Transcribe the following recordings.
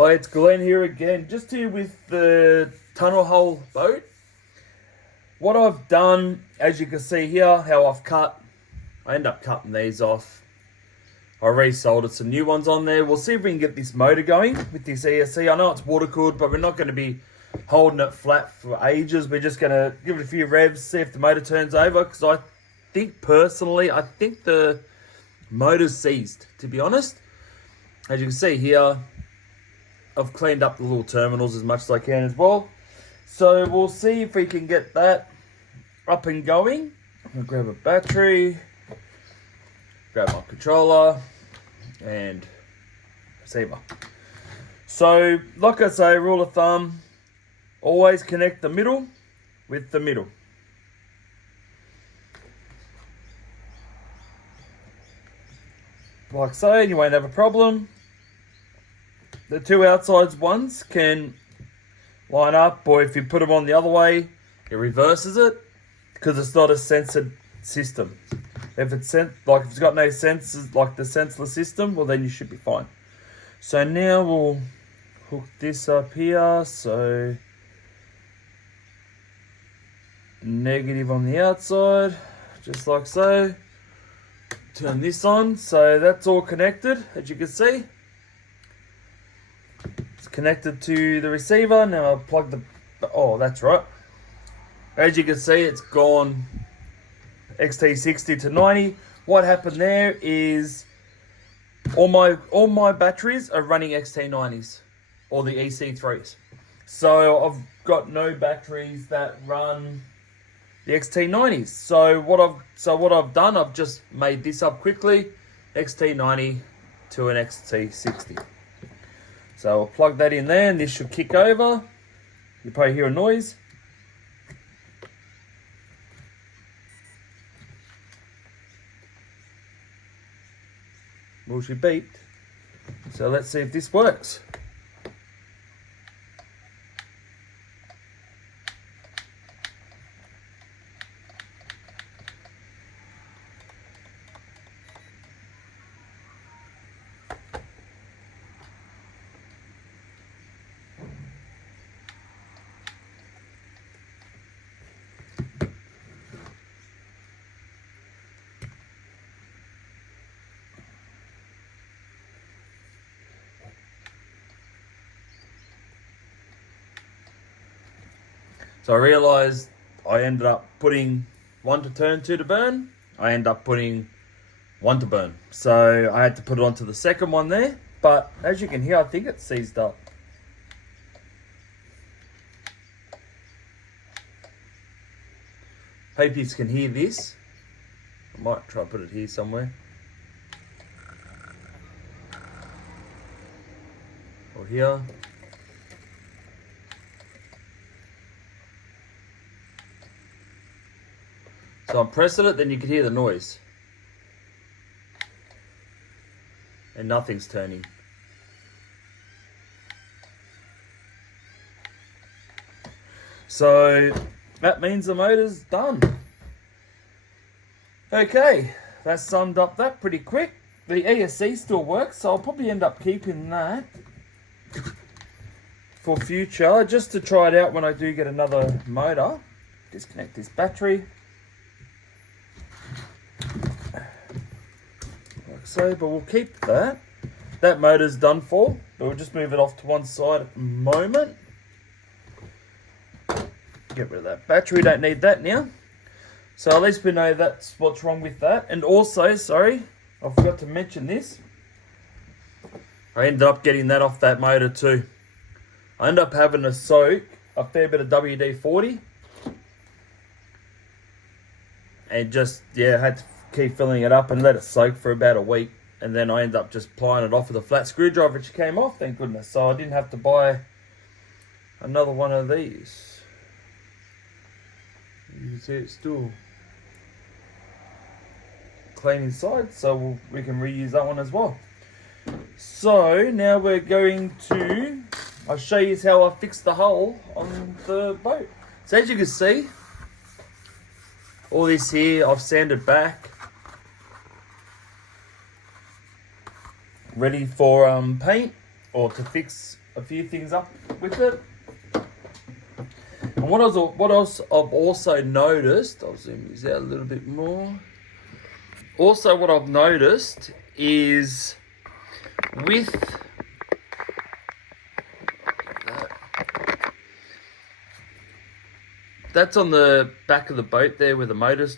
Hi, it's Glen here again, just here with the tunnel hole boat. What I've done, as you can see here, how I end up cutting these off. I resoldered some new ones on there. We'll see if we can get this motor going with this ESC. I know it's water cooled, but we're not going to be holding it flat for ages. We're just going to give it a few revs, see if the motor turns over, because I think the motor's seized, to be honest. As you can see here, I've cleaned up the little terminals as much as I can as well. So we'll see if we can get that up and going. I'm going to grab a battery, grab my controller, and receiver. So, like I say, rule of thumb, always connect the middle with the middle. Like so, and you won't have a problem. The two outside ones can line up, or if you put them on the other way, it reverses it because it's not a censored system. If it's if it's got no sensors, like the sensorless system, well then you should be fine. So now we'll hook this up here. So negative on the outside, just like so. Turn this on, so that's all connected, as you can see. It's connected to the receiver. Now I'll plug oh, that's right. As you can see, it's gone XT60 to 90. What happened there is all my batteries are running XT90s or the EC3s. So I've got no batteries that run the XT90s. So what I've done, I've just made this up quickly, XT90 to an XT60. So I'll plug that in there and this should kick over. You probably hear a noise. Well, she beeped. So let's see if this works. So I realised I ended up putting one to turn, two to burn. I end up putting one to burn. So I had to put it onto the second one there. But as you can hear, I think it's seized up. Hope you can hear this. I might try to put it here somewhere. Or here. So I'm pressing it, then you can hear the noise. And nothing's turning. So that means the motor's done. Okay, that summed up that pretty quick. The ESC still works, so I'll probably end up keeping that for future, just to try it out when I do get another motor. Disconnect this battery. So, but we'll keep that. That motor's done for, but we'll just move it off to one side at the moment. Get rid of that battery, don't need that now. So at least we know that's what's wrong with that. And also, sorry, I forgot to mention this. I ended up getting that off that motor too. I ended up having to soak a fair bit of WD-40. And just, yeah, had to keep filling it up and let it soak for about a week, and then I ended up just plying it off with a flat screwdriver, which came off, thank goodness. So I didn't have to buy another one of these. You can see it's still clean inside, so we can reuse that one as well. So now we're going to, I'll show you how I fixed the hole on the boat. So as you can see, all this here I've sanded back, ready for paint or to fix a few things up with it. And what else I've also noticed, I'll zoom this out a little bit more. Also, what I've noticed is with that's on the back of the boat there where the motor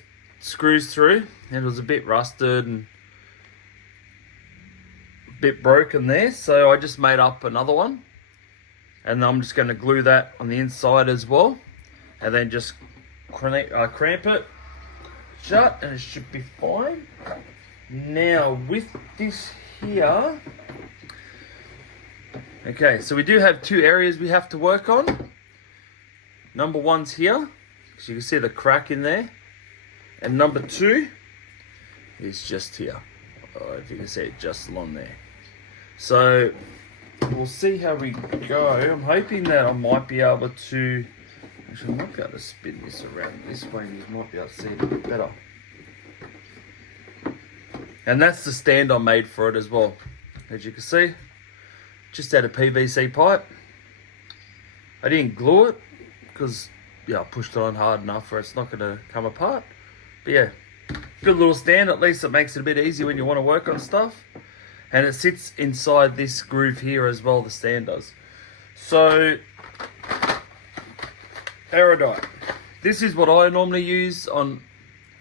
screws through, and it was a bit rusted and a bit broken there, so I just made up another one, and I'm just going to glue that on the inside as well, and then just cramp it shut, and it should be fine. Now with this here, okay, so we do have two areas we have to work on. Number one's here, so you can see the crack in there, and number two is just here. Oh, if you can see it just along there. So we'll see how we go. I'm hoping that I might be able to, actually I might be able to spin this around this way, and you might be able to see it a bit better. And that's the stand I made for it as well. As you can see, just out of PVC pipe. I didn't glue it because I pushed it on hard enough where it's not going to come apart. But yeah, good little stand. At least it makes it a bit easier when you want to work on stuff. And it sits inside this groove here as well, the stand does. So, Erudite. This is what I normally use on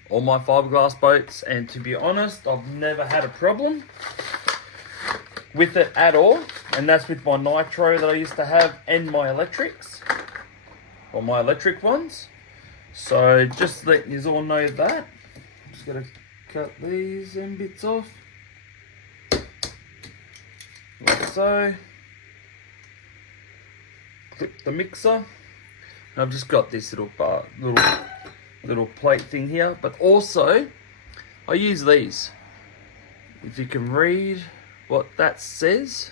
all my fiberglass boats, and to be honest, I've never had a problem with it at all. And that's with my nitro that I used to have and my electrics, or my electric ones. So just letting you all know that. I'm just gonna cut these end bits off, like so. Clip the mixer. And I've just got this little plate thing here, but also I use these. If you can read what that says,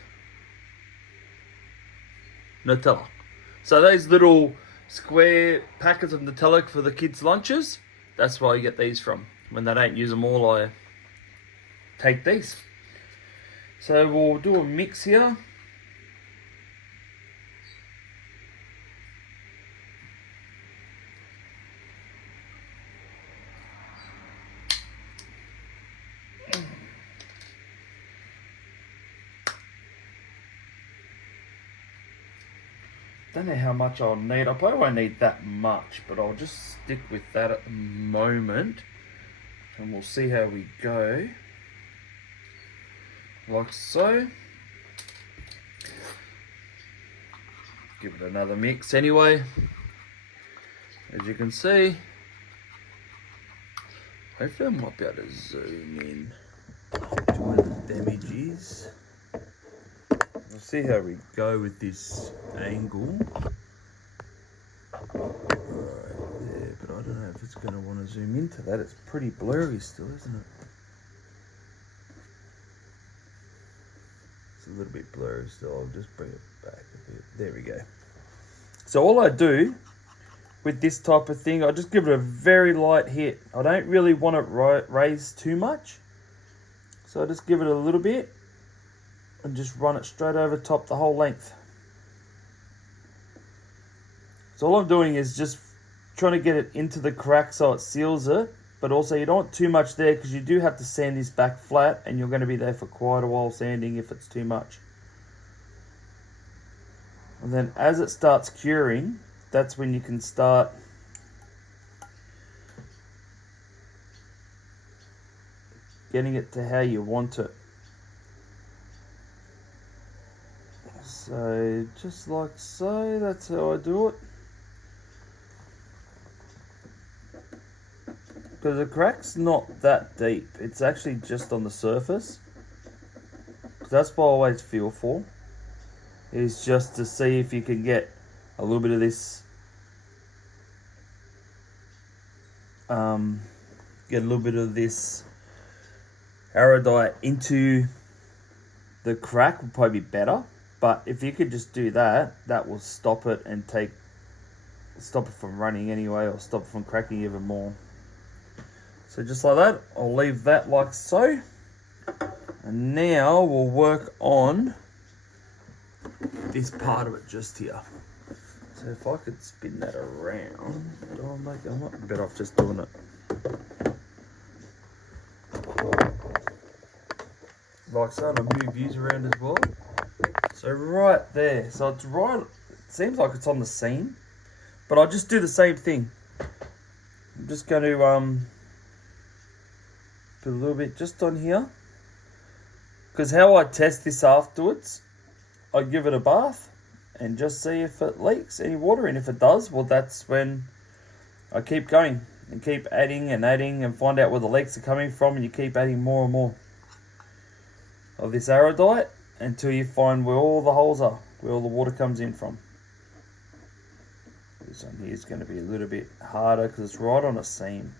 Nutella. So those little square packets of Nutella for the kids' lunches, that's where I get these from. When they don't use them all, I take these. So we'll do a mix here. Don't know how much I'll need. I probably won't need that much, but I'll just stick with that at the moment, and we'll see how we go. Like so. Give it another mix anyway. As you can see, hopefully I might be able to zoom in to where the damage is. We'll see how we go with this angle. Right there, but I don't know if it's going to want to zoom into that. It's pretty blurry still, isn't it? It's a little bit blurry still. I'll just bring it back a bit. There we go. So all I do with this type of thing, I just give it a very light hit. I don't really want it raised too much. So I just give it a little bit and just run it straight over top the whole length. So all I'm doing is just trying to get it into the crack so it seals it, but also you don't want too much there because you do have to sand this back flat, and you're going to be there for quite a while sanding if it's too much. And then as it starts curing, that's when you can start getting it to how you want it. So just like so, that's how I do it. Because the crack's not that deep, it's actually just on the surface. That's what I always feel for, is just to see if you can get a little bit of this, Erudite into the crack would probably be better. But if you could just do that, that will stop it and stop it from running anyway, or stop it from cracking even more. So just like that, I'll leave that like so. And now we'll work on this part of it just here. So if I could spin that around, I might be better off just doing it. Like so, and I move views around as well. So right there, so it's right, it seems like it's on the seam, but I'll just do the same thing. I'm just going to put a little bit just on here, because how I test this afterwards, I give it a bath and just see if it leaks any water, and if it does, well, that's when I keep going and keep adding and find out where the leaks are coming from, and you keep adding more and more of this aerosite until you find where all the holes are, where all the water comes in from. This one here is going to be a little bit harder because it's right on a seam.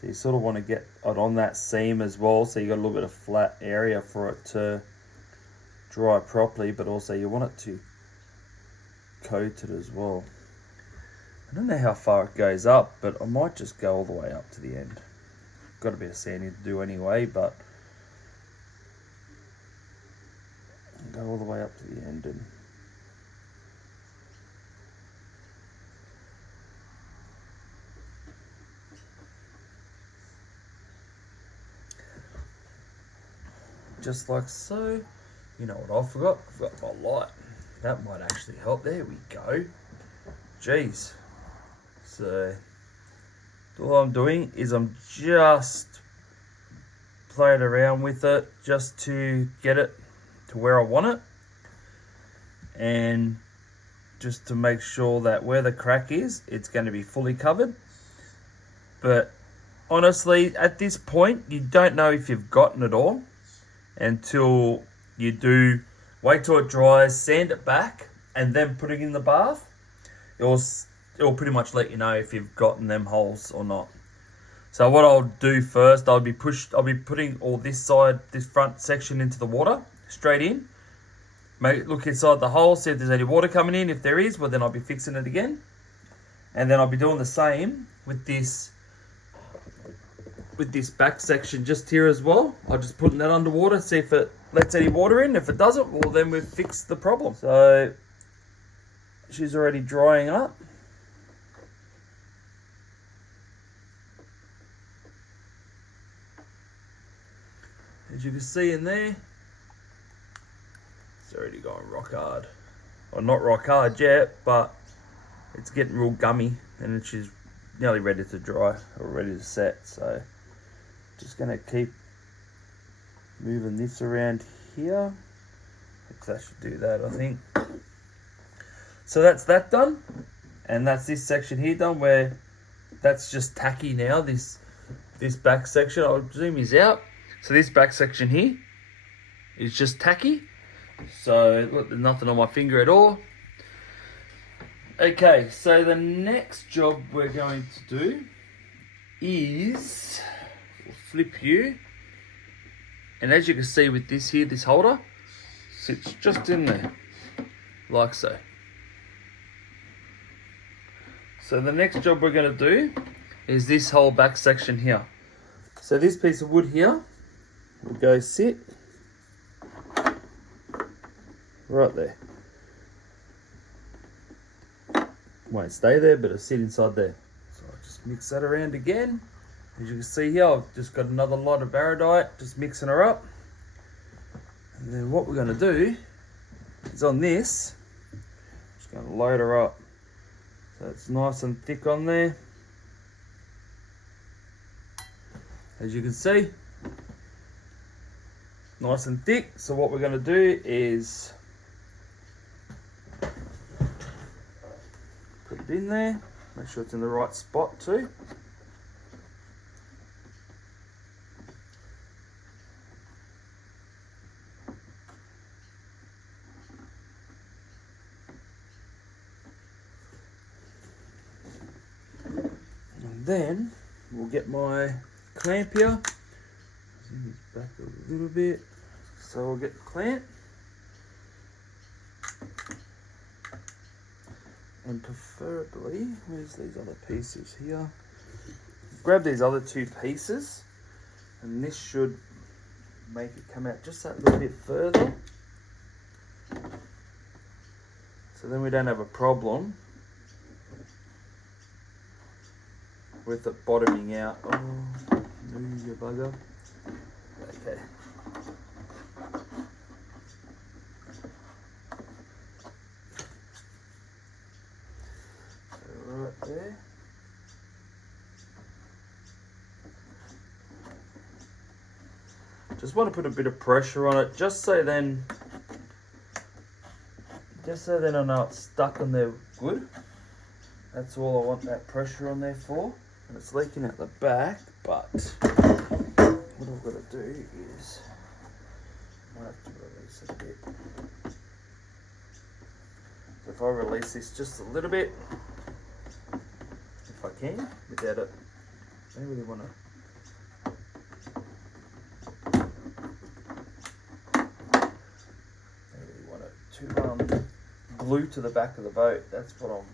So you sort of want to get it on that seam as well, so you got a little bit of flat area for it to dry properly, but also you want it to coat it as well. I don't know how far it goes up, but I might just go all the way up to the end. Got a bit of sanding to do anyway, but go all the way up to the end and just like so. You know what I forgot? I forgot my light. That might actually help. There we go. Jeez. So all I'm doing is I'm just playing around with it just to get it to where I want it, and just to make sure that where the crack is, it's going to be fully covered. But honestly, at this point, you don't know if you've gotten it all until you do. Wait till it dries, sand it back, and then put it in the bath. It'll pretty much let you know if you've gotten them holes or not. So what I'll do first, I'll be putting all this front section into the water, straight in. Look inside the hole, see if there's any water coming in. If there is, well then I'll be fixing it again. And then I'll be doing the same with this back section just here as well. I'll just putting that underwater, see if it lets any water in. If it doesn't, well then we've fixed the problem. So she's already drying up. As you can see in there, it's already going rock hard. Well, not rock hard yet, but it's getting real gummy, and she's nearly ready to dry or ready to set. So just gonna keep moving this around here. That should do that, I think. So that's that done, and that's this section here done, where that's just tacky now. This back section, I'll zoom these out. So this back section here is just tacky. So look, there's nothing on my finger at all. Okay, so the next job we're going to do is flip you. And as you can see with this here, this holder sits just in there, like so. So the next job we're going to do is this whole back section here. So this piece of wood here will go sit right there. Won't stay there, but it'll sit inside there. So I'll just mix that around again. As you can see here, I've just got another lot of aerosite, just mixing her up. And then what we're going to do is on this, just going to load her up. So it's nice and thick on there. As you can see, nice and thick. So what we're going to do is put it in there, make sure it's in the right spot too. And then we'll get my clamp here. Zoom this back a little bit. So we'll get the clamp. And preferably, where's these other pieces here? Grab these other two pieces, and this should make it come out just that little bit further. So then we don't have a problem with it bottoming out. Oh, move your bugger. Okay. Right there. Just want to put a bit of pressure on it, just so then I know it's stuck on there good. That's all I want that pressure on there for. And it's leaking out the back, but what I've got to do is I have to release it a bit. So if I release this just a little bit, if I can, without it, I don't really want to. To glue to the back of the boat. That's what I'm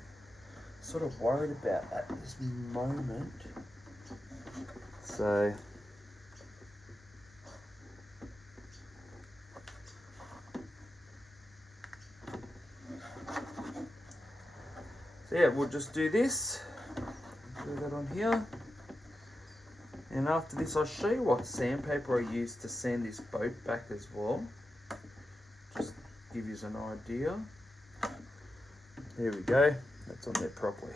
sort of worried about at this moment. So yeah, we'll just do this. Do that on here. And after this, I'll show you what sandpaper I used to sand this boat back as well. Just give you an idea. There we go. That's on there properly.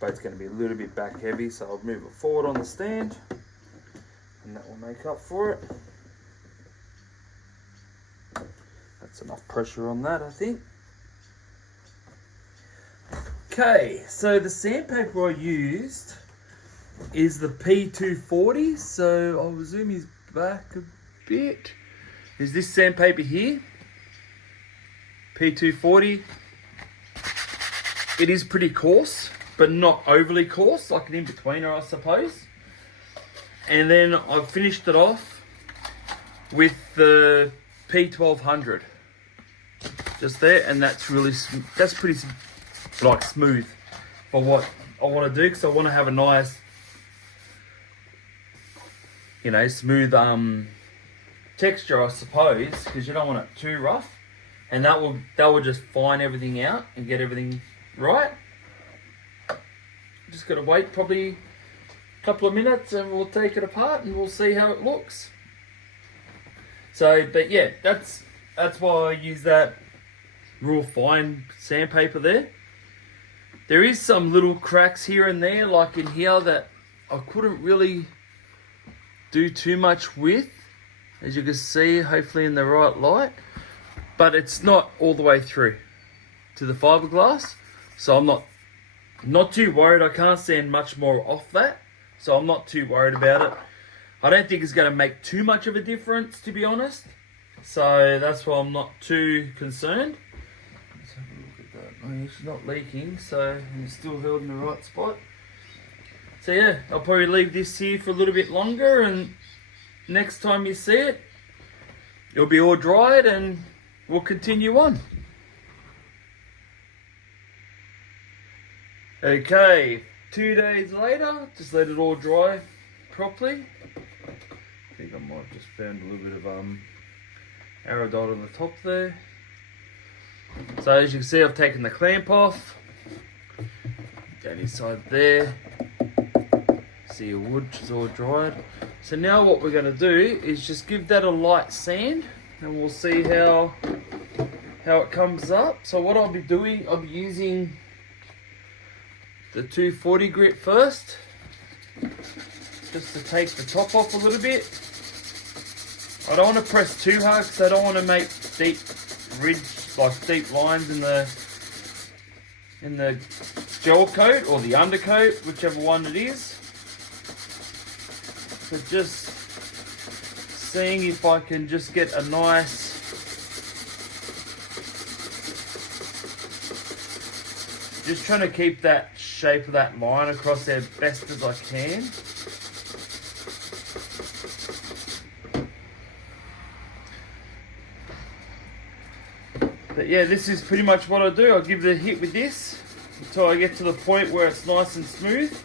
Boat's going to be a little bit back heavy, so I'll move it forward on the stand, and that will make up for it. That's enough pressure on that, I think. Okay, so the sandpaper I used is the P240. So I'll zoom his back a bit. Is this sandpaper here, P240. It is pretty coarse, but not overly coarse, like an in-betweener, I suppose. And then I've finished it off with the P1200, just there, and that's really that's pretty like smooth for what I want to do, because I want to have a nice, you know, smooth texture, I suppose, because you don't want it too rough, and that will just fine everything out and get everything right. Just got to wait probably a couple of minutes, and we'll take it apart and we'll see how it looks. So, but yeah, that's why I use that real fine sandpaper there. There is some little cracks here and there, like in here, that I couldn't really do too much with, as you can see, hopefully in the right light, but it's not all the way through to the fiberglass, so I'm not too worried. I can't sand much more off that, so I'm not too worried about it. I don't think it's going to make too much of a difference, to be honest, so that's why I'm not too concerned. Let's have a look at that. Oh, it's not leaking, so it's still held in the right spot. So yeah, I'll probably leave this here for a little bit longer, and next time you see it, it'll be all dried and we'll continue on. Okay, 2 days later, just let it all dry properly. I think I might have just found a little bit of arrow dot on the top there. So as you can see, I've taken the clamp off. Down inside there. See your wood is all dried. So now what we're going to do is just give that a light sand, and we'll see how it comes up. So what I'll be doing, I'll be using the 240 grit first, just to take the top off a little bit. I don't want to press too hard because I don't want to make deep ridge, like deep lines in the gel coat or the undercoat, whichever one it is. So just seeing if I can just get a nice just trying to keep that shape of that line across there best as I can. But yeah, this is pretty much what I do. I'll give it a hit with this until I get to the point where it's nice and smooth.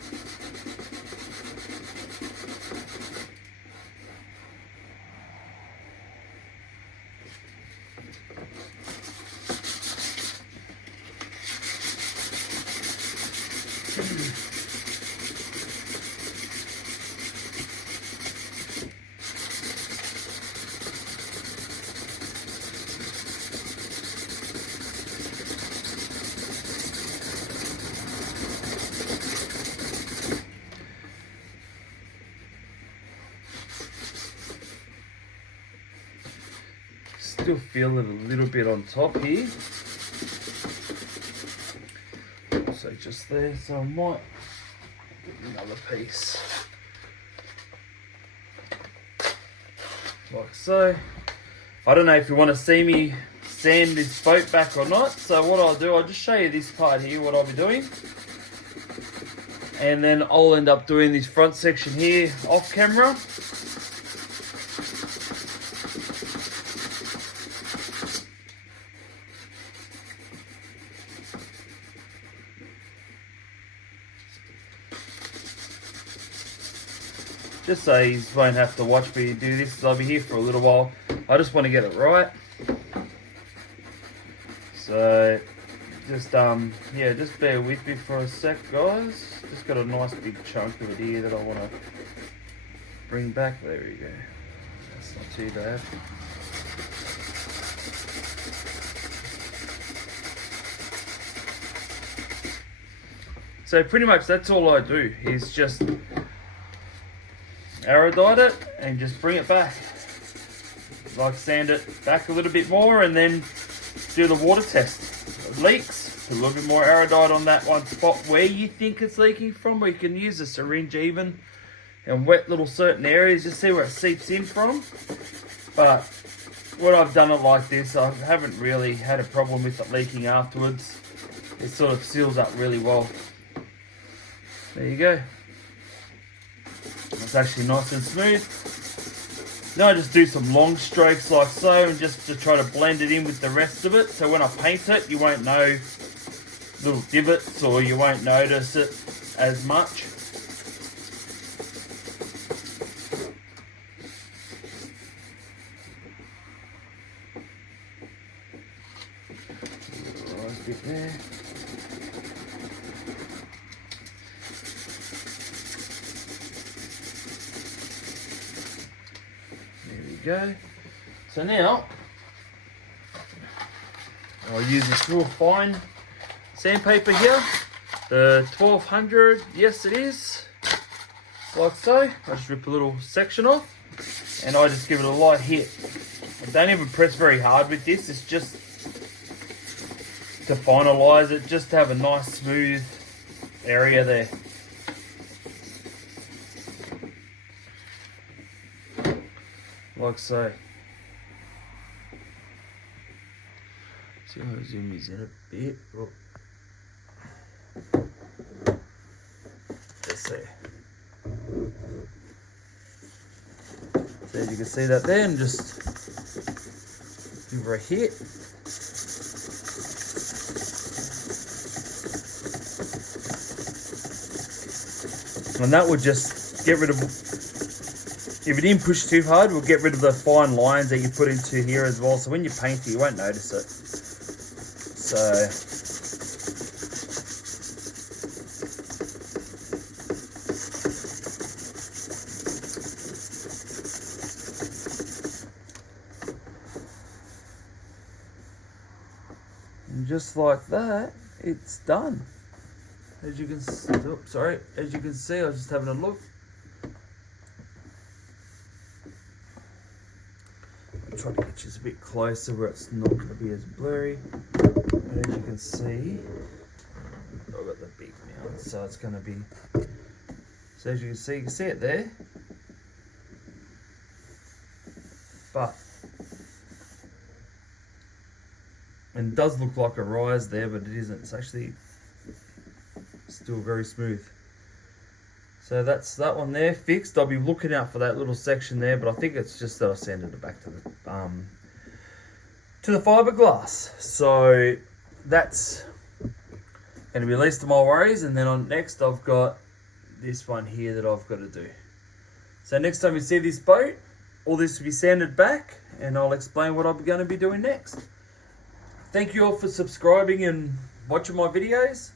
still feel it a little bit on top here. So just there, so I might get another piece. Like so. I don't know if you want to see me sand this boat back or not. So what I'll do, I'll just show you this part here, what I'll be doing. And then I'll end up doing this front section here off camera. Just so you won't have to watch me do this, because I'll be here for a little while. I just want to get it right. So, just yeah, just bear with me for a sec, guys. Just got a nice big chunk of it here that I want to bring back. There we go. That's not too bad. So pretty much that's all I do, is just erudite it and just bring it back. Like sand it back a little bit more and then do the water test. If it leaks, a little bit more erudite on that one spot where you think it's leaking from, or you can use a syringe even and wet little certain areas, just see where it seeps in from. But when I've done it like this, I haven't really had a problem with it leaking afterwards. It sort of seals up really well. There you go. It's actually nice and smooth. Now I just do some long strokes like so, and just to try to blend it in with the rest of it, so when I paint it you won't know little divots, or you won't notice it as much. Rise bit there. Go. So now I'll use this real fine sandpaper here, the 1200, yes it is, like so. I just rip a little section off and I just give it a light hit. I don't even press very hard with this, it's just to finalize it, just to have a nice smooth area there. Like so. See, I'll zoom these in a bit. Oh. Let's see. So you can see that there, and just give her a hit. And that would just get rid of, if it didn't push too hard, we'll get rid of the fine lines that you put into here as well. So when you paint it, you won't notice it. So and just like that, it's done. As you can, as you can see, I was just having a look. I'll try to get you a bit closer where it's not going to be as blurry. And as you can see, I've got the big mount, so it's going to be. So as you can see it there. But and it does look like a rise there, but it isn't. It's actually still very smooth. So that's that one there fixed. I'll be looking out for that little section there, but I think it's just that I sanded it back to the fiberglass. So that's going to be the least of my worries. And then on next, I've got this one here that I've got to do. So next time you see this boat, all this will be sanded back, and I'll explain what I'm going to be doing next. Thank you all for subscribing and watching my videos.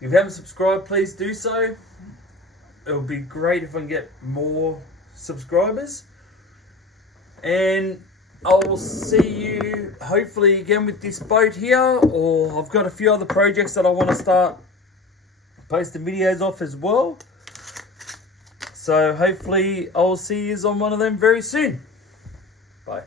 If you haven't subscribed, please do so. It would be great if I can get more subscribers. And I will see you hopefully again with this boat here, or I've got a few other projects that I want to start posting videos off as well. So hopefully I'll see you on one of them very soon. Bye.